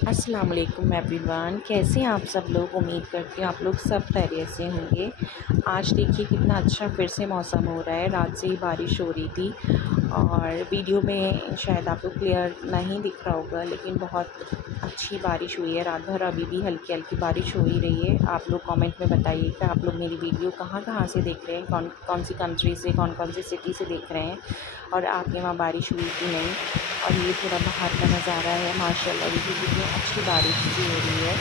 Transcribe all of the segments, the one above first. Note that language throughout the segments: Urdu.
السلام علیکم ایوری ون، کیسے ہیں آپ سب لوگ؟ امید کرتی ہوں آپ لوگ سب خیریت سے ہوں گے۔ آج دیکھیے کتنا اچھا پھر سے موسم ہو رہا ہے، رات سے ہی بارش ہو رہی تھی اور ویڈیو میں شاید آپ کو کلیئر نہیں دکھ رہا ہوگا، لیکن بہت اچھی بارش ہوئی ہے رات بھر۔ ابھی بھی ہلکی ہلکی بارش ہو ہی رہی ہے۔ آپ لوگ کامنٹ میں بتائیے کہ آپ لوگ میری ویڈیو کہاں کہاں سے دیکھ رہے ہیں، کون سی کنٹری سے، کون سی سٹی سے دیکھ رہے ہیں، اور آپ کے وہاں بارش ہوئی کہ نہیں۔ اور یہ تھوڑا باہر کا نظارہ ہے، ماشاء اللہ دیکھیے کتنی اچھی بارش سی ہو رہی ہے۔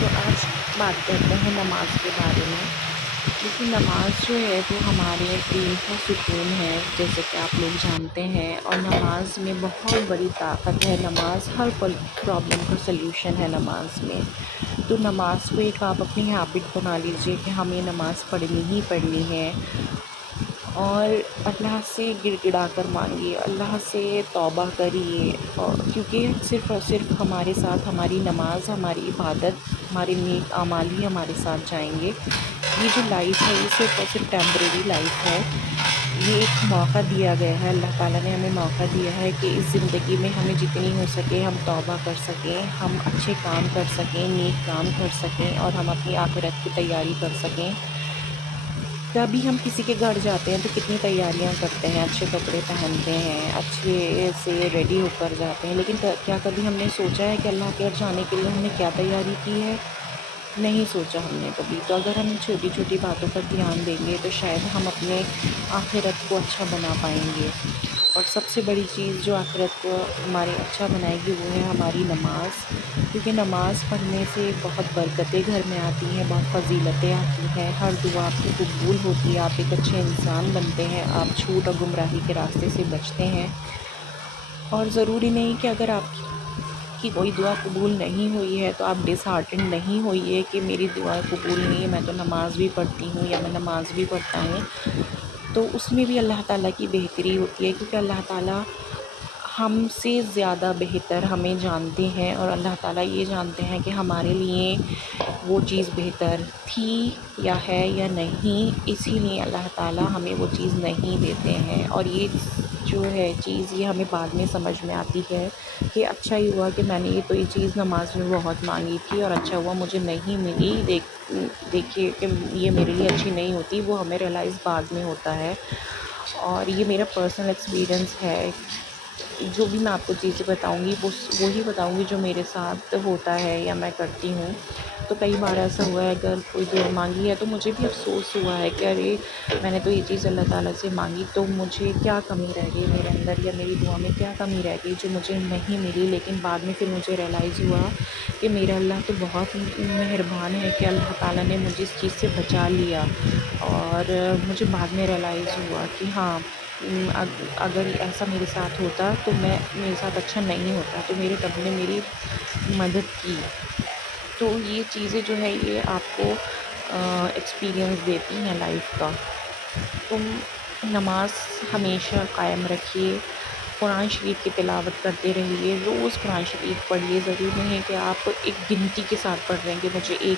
تو آج بات کرتے ہیں نماز کے بارے میں۔ دیکھیے نماز جو ہے وہ ہمارے دین کا ستون ہے، جیسے کہ آپ لوگ جانتے ہیں، اور نماز میں بہت بڑی طاقت ہے۔ نماز ہر پرابلم کا سلیوشن ہے نماز میں۔ تو نماز کو ایک آپ اپنی ہیبٹ بنا لیجئے کہ ہمیں نماز پڑھنی ہی پڑھنی ہے، اور اللہ سے گڑ گڑا کر مانگیے، اللہ سے توبہ کریے، کیونکہ صرف اور صرف ہمارے ساتھ ہماری نماز، ہماری عبادت، ہمارے نیک اعمال ہی ہمارے ساتھ جائیں گے۔ یہ جو لائف ہے یہ صرف اور صرف ٹیمپریری لائف ہے۔ یہ ایک موقع دیا گیا ہے، اللہ تعالیٰ نے ہمیں موقع دیا ہے کہ اس زندگی میں ہمیں جتنی ہو سکے ہم توبہ کر سکیں، ہم اچھے کام کر سکیں، نیک کام کر سکیں، اور ہم اپنی آخرت کی تیاری کر سکیں۔ کبھی ہم کسی کے گھر جاتے ہیں تو کتنی تیاریاں کرتے ہیں، اچھے کپڑے پہنتے ہیں، اچھے سے ریڈی ہو کر جاتے ہیں، لیکن کیا کبھی ہم نے سوچا ہے کہ اللہ کے گھر جانے کے لیے ہم نے کیا تیاری کی ہے؟ نہیں سوچا ہم نے کبھی۔ تو اگر ہم چھوٹی چھوٹی باتوں پر دھیان دیں گے تو شاید ہم اپنے آخرت کو اچھا بنا پائیں گے۔ اور سب سے بڑی چیز جو آخرت کو ہمارے اچھا بنائے گی وہ ہے ہماری نماز، کیونکہ نماز پڑھنے سے بہت برکتیں گھر میں آتی ہیں، بہت فضیلتیں آتی ہیں، ہر دعا آپ کی قبول ہوتی ہے، آپ ایک اچھے انسان بنتے ہیں، آپ جھوٹ اور گمراہی کے راستے سے بچتے ہیں۔ اور ضروری نہیں کہ اگر آپ کی کوئی دعا قبول نہیں ہوئی ہے تو آپ ڈس ہارٹنڈ نہیں ہوئیے کہ میری دعا قبول نہیں ہے، میں تو نماز بھی پڑھتی ہوں یا میں نماز بھی پڑھتا ہوں۔ تو اس میں بھی اللہ تعالیٰ کی بہتری ہوتی ہے، کیونکہ اللہ تعالیٰ ہم سے زیادہ بہتر ہمیں جانتے ہیں، اور اللہ تعالیٰ یہ جانتے ہیں کہ ہمارے لیے وہ چیز بہتر تھی یا ہے یا نہیں، اسی لیے اللہ تعالیٰ ہمیں وہ چیز نہیں دیتے ہیں۔ اور یہ جو ہے چیز یہ ہمیں بعد میں سمجھ میں آتی ہے کہ اچھا ہی ہوا کہ میں نے یہ چیز نماز میں بہت مانگی تھی اور اچھا ہوا مجھے نہیں ملی۔ دیکھیے کہ یہ میرے لیے اچھی نہیں ہوتی، وہ ہمیں ریئلائز بعد میں ہوتا ہے۔ اور یہ میرا پرسنل ایکسپیرئنس ہے، جو بھی میں آپ کو چیزیں بتاؤں گی وہی بتاؤں گی جو میرے ساتھ ہوتا ہے یا میں کرتی ہوں۔ تو کئی بار ایسا ہوا ہے اگر کوئی دعا مانگی ہے تو مجھے بھی افسوس ہوا ہے کہ ارے میں نے تو یہ چیز اللہ تعالیٰ سے مانگی، تو مجھے کیا کمی رہ گئی میرے اندر، یا میری دعا میں کیا کمی رہ گئی جو مجھے نہیں ملی۔ لیکن بعد میں پھر مجھے ریئلائز ہوا کہ میرا اللہ تو بہت مہربان ہے کہ اللہ تعالیٰ نے مجھے اس چیز سے بچا لیا۔ اور مجھے بعد میں ریئلائز ہوا کہ ہاں اگر ایسا میرے ساتھ ہوتا تو میرے ساتھ اچھا نہیں ہوتا، تو میرے رب نے میری مدد کی۔ تو یہ چیزیں جو ہے یہ آپ کو ایکسپیرئنس دیتی ہیں لائف کا۔ تم نماز ہمیشہ قائم رکھیے، قرآن شریف کی تلاوت کرتے رہیے، روز قرآن شریف پڑھیے۔ ضروری نہیں ہے کہ آپ ایک گنتی کے ساتھ پڑھ رہے ہیں کہ مجھے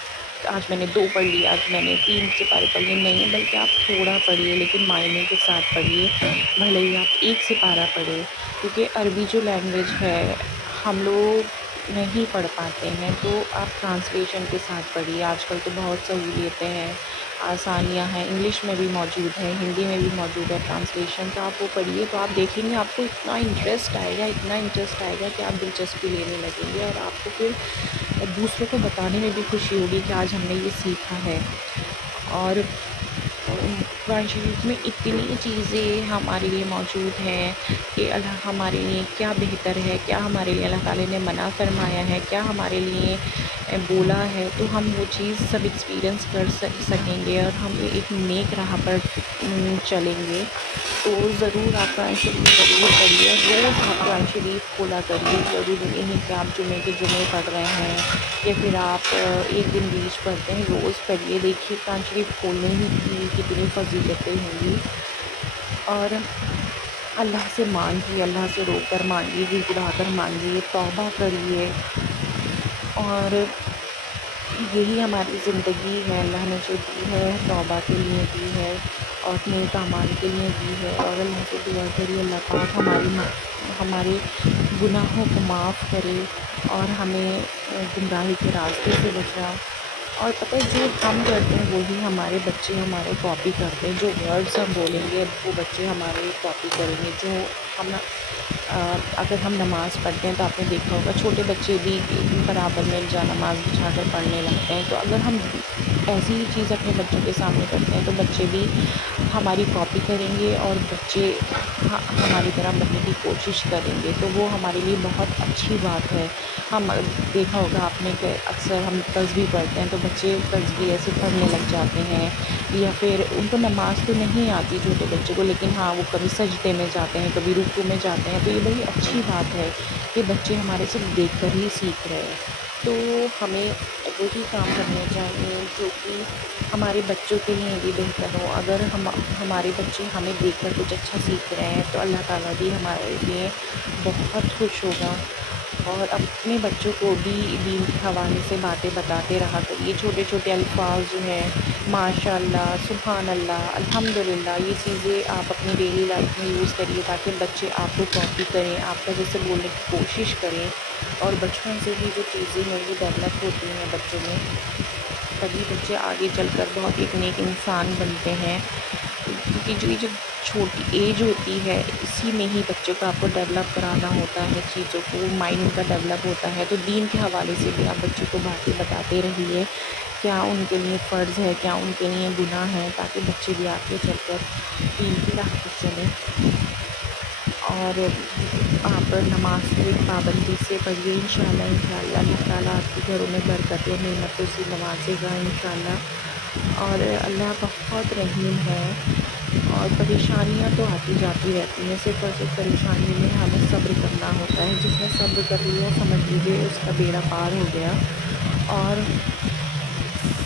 آج میں نے 2 پڑھ لی، آج میں نے 3 سپارے پڑھ لیے، نہیں، بلکہ آپ تھوڑا پڑھیے لیکن معنی کے ساتھ پڑھیے۔ بھلے ہی آپ 1 سپارہ پڑھیں، کیونکہ عربی جو لینگویج ہے ہم لوگ نہیں پڑھ پاتے ہیں، تو آپ ٹرانسلیشن کے ساتھ پڑھیے۔ آج کل تو بہت سہولیتیں ہیں، آسانیاں ہیں، انگلش میں بھی موجود ہے، ہندی میں بھی موجود ہے ٹرانسلیشن، تو آپ وہ پڑھیے تو آپ دیکھیں گے آپ کو اتنا انٹرسٹ آئے گا، اتنا انٹرسٹ آئے گا کہ آپ دلچسپی لینے لگیں گے، اور آپ کو پھر دوسروں کو بتانے میں بھی خوشی ہوگی کہ آج ہم نے یہ سیکھا ہے۔ اور قرآن شریف میں اتنی چیزیں ہمارے لیے موجود ہیں کہ اللہ ہمارے لیے کیا بہتر ہے، کیا ہمارے لیے اللہ تعالیٰ نے منع فرمایا ہے، کیا ہمارے لیے بولا ہے، تو ہم وہ چیز سب ایکسپیرئنس کر سکیں گے، اور ہم ایک نیک راہ پر چلیں گے۔ تو ضرور آپ قرآن شریف ضرور پڑھیے، روز آپ قرآن شریف کھولا کریے۔ ضروری نہیں کہ آپ جمعے کے جمعے پڑھ رہے ہیں یا پھر آپ ایک دن بیچ پڑھتے ہیں، روز پڑھیے۔ دیکھیے قرآن شریف کھولنے ہی کی کتنی فضیلتیں ہوں گی۔ اور اللہ سے مانگیے، اللہ سے رو کر مانگیے، گڑ گڑا کر مانگیے، توبہ کریے۔ اور یہی ہماری زندگی ہے، اللہ نے جو دی ہے توبہ کے لیے دی ہے۔ اور نیک اعمال کے لیے دی ہے، اور اللہ سے دعا کریے اللہ پاک ہمارے گناہوں کو معاف کرے اور ہمیں گمراہی کے راستے سے بچا۔ اور پتہ ہے جو ہم کرتے ہیں وہی ہمارے بچے ہمارے کاپی کرتے ہیں، جو ورڈز ہم بولیں گے وہ بچے ہمارے کاپی کریں گے۔ جو ہم اگر ہم نماز پڑھتے ہیں تو آپ نے دیکھا ہوگا چھوٹے بچے بھی برابر میں جا نماز بچھا کر پڑھنے لگتے ہیں، تو اگر ہم ایسی ہی چیز اپنے بچوں کے سامنے کرتے ہیں تو بچے بھی ہماری کاپی کریں گے، اور بچے ہماری طرح بننے کی کوشش کریں گے، تو وہ ہمارے لیے بہت اچھی بات ہے۔ ہم دیکھا ہوگا آپ نے کہ اکثر ہم تسبیح پڑھتے ہیں تو بچے تسبیح ایسے پڑھنے لگ جاتے ہیں، یا پھر ان کو نماز تو نہیں آتی چھوٹے بچے کو، لیکن ہاں وہ کبھی سجدے میں جاتے ہیں، کبھی رکوع میں جاتے ہیں، تو یہ بڑی اچھی بات ہے کہ بچے ہمارے سب دیکھ کر ہی سیکھ رہے ہیں۔ تو ہمیں وہی کام کرنے چاہیے جو کہ ہمارے بچوں کے لیے بھی بہتر ہو۔ اگر ہمارے بچے ہمیں دیکھ کر کچھ اچھا سیکھ رہے ہیں تو اللہ تعالیٰ بھی ہمارے لیے بہت خوش ہوگا۔ اور اپنے بچوں کو بھی دین کے حوالے سے باتیں بتاتے رہا کریے، چھوٹے چھوٹے الفاظ جو ہیں ماشاء اللہ، سبحان اللہ، الحمد للہ، یہ چیزیں آپ اپنی ڈیلی لائف میں یوز کریے تاکہ بچے آپ کو کاپی کریں، آپ کا جیسے بولنے کی کوشش کریں، اور بچپن سے ہی جو چیزیں ہیں وہ ڈیولپ ہوتی ہیں بچوں میں، تبھی بچے آگے چل کر بہت ایک نیک انسان بنتے ہیں۔ کیونکہ جو یہ جو چھوٹی ایج ہوتی ہے اسی میں ہی بچوں کو آپ کو ڈیولپ کرانا ہوتا ہے چیزوں کو، مائنڈ ان کا ڈیولپ ہوتا ہے، تو دین کے حوالے سے بھی آپ بچوں کو باتیں بتاتے رہیے، کیا ان کے لیے فرض ہے، کیا ان کے لیے گناہ ہے، تاکہ بچے بھی آگے چل کر دین کی راہ پر چلیں۔ اور آپ نماز کو پابندی سے پڑھیے، انشاءاللہ انشاءاللہ اللہ تعالیٰ آپ کے گھروں میں برکتیں نعمتوں سے نوازے گا انشاءاللہ۔ اور اللہ بہت رحیم ہے، اور پریشانیاں تو آتی جاتی رہتی ہیں، صرف اور صرف پریشانی میں ہمیں صبر کرنا ہوتا ہے، جس نے صبر کر لیا سمجھ لیجیے اس کا بیڑا پار ہو گیا۔ اور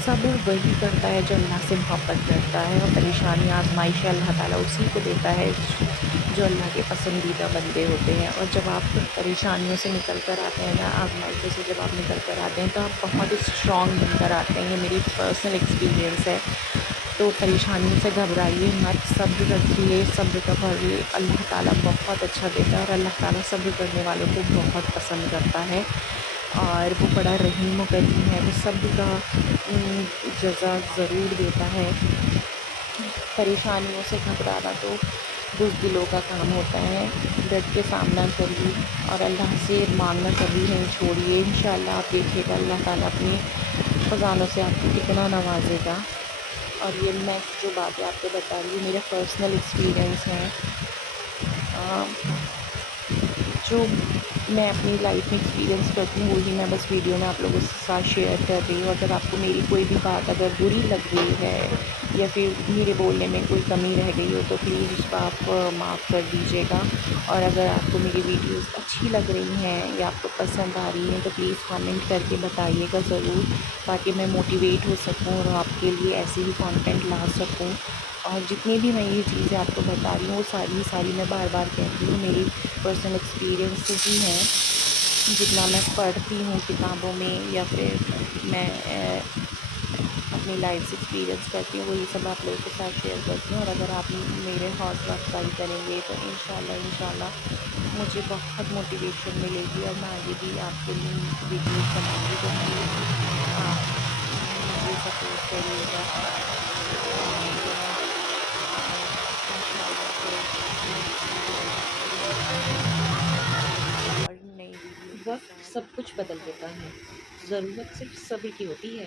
صبر وہی کرتا ہے جو اللہ سے محبت کرتا ہے، اور پریشانی آزمائش اللہ تعالیٰ اسی کو دیتا ہے جو اللہ کے پسندیدہ بندے ہوتے ہیں۔ اور جب آپ پریشانیوں سے نکل کر آتے ہیں نا، آزمائشوں سے جب آپ نکل کر آتے ہیں تو آپ بہت اسٹرانگ بن کر آتے ہیں، یہ میری پرسنل ایکسپیرینس ہے۔ تو پریشانیوں سے گھبرائیے مت، صبر رکھیے، صبر کا پھل اللہ تعالیٰ بہت اچھا دیتا ہے، اور اللہ تعالیٰ صبر کرنے والوں کو بہت پسند کرتا ہے، اور وہ بڑا رحیم و کریم ہے، وہ صبر کا جزا ضرور دیتا ہے۔ پریشانیوں سے گھبرانا تو بزدلوں کا کام ہوتا ہے، ڈٹ کے سامنا کریے، اور اللہ سے مانگنا کبھی نہیں چھوڑیے، انشاءاللہ آپ دیکھیے گا اللہ تعالیٰ اپنی خزانوں سے آپ کو کتنا نوازے گا۔ اور یہ میں جو باتیں آپ کو بتا رہی ہوں میرا پرسنل ایکسپیرینس ہے، جو میں اپنی لائف میں ایکسپیرینس کرتی ہوں وہی میں بس ویڈیو میں آپ لوگوں کے ساتھ شیئر کر رہی ہوں۔ اگر آپ کو میری کوئی بھی بات اگر بری لگ رہی ہے یا پھر میرے بولنے میں کوئی کمی رہ گئی ہو تو پلیز اس کو آپ معاف کر دیجیے گا، اور اگر آپ کو میری ویڈیوز اچھی لگ رہی ہیں یا آپ کو پسند آ رہی ہیں تو پلیز کامنٹ کر کے بتائیے گا ضرور، تاکہ میں موٹیویٹ ہو سکوں اور آپ کے لیے ایسے ہی کانٹینٹ لا سکوں۔ اور جتنی بھی میں یہ چیزیں آپ کو بتا رہی ہوں وہ ساری میں بار بار کہتی ہوں میری پرسنل ایکسپیرینس ہی ہیں، جتنا میں پڑھتی ہوں کتابوں میں یا پھر میں اپنی لائف سے ایکسپیرینس کرتی ہوں وہی سب آپ لوگوں کے ساتھ شیئر کرتی ہوں۔ اور اگر آپ میرے حوصلہ افزائی کریں گے تو انشاءاللہ مجھے بہت موٹیویشن ملے گی، اور میں آگے بھی آپ کے لیے ویڈیوز بناؤں گی، تو پلیز آپ مجھے سپورٹ کریے گا، اور انشاءاللہ پھر نیکسٹ ویڈیو میں آپ سے ملیں گے اور نئی ویڈیو کے وقت ساتھ۔ سب کچھ بدل اللہ دیتا ہے، حافظ۔ ضرورت صرف صبر کی ہوتی ہے۔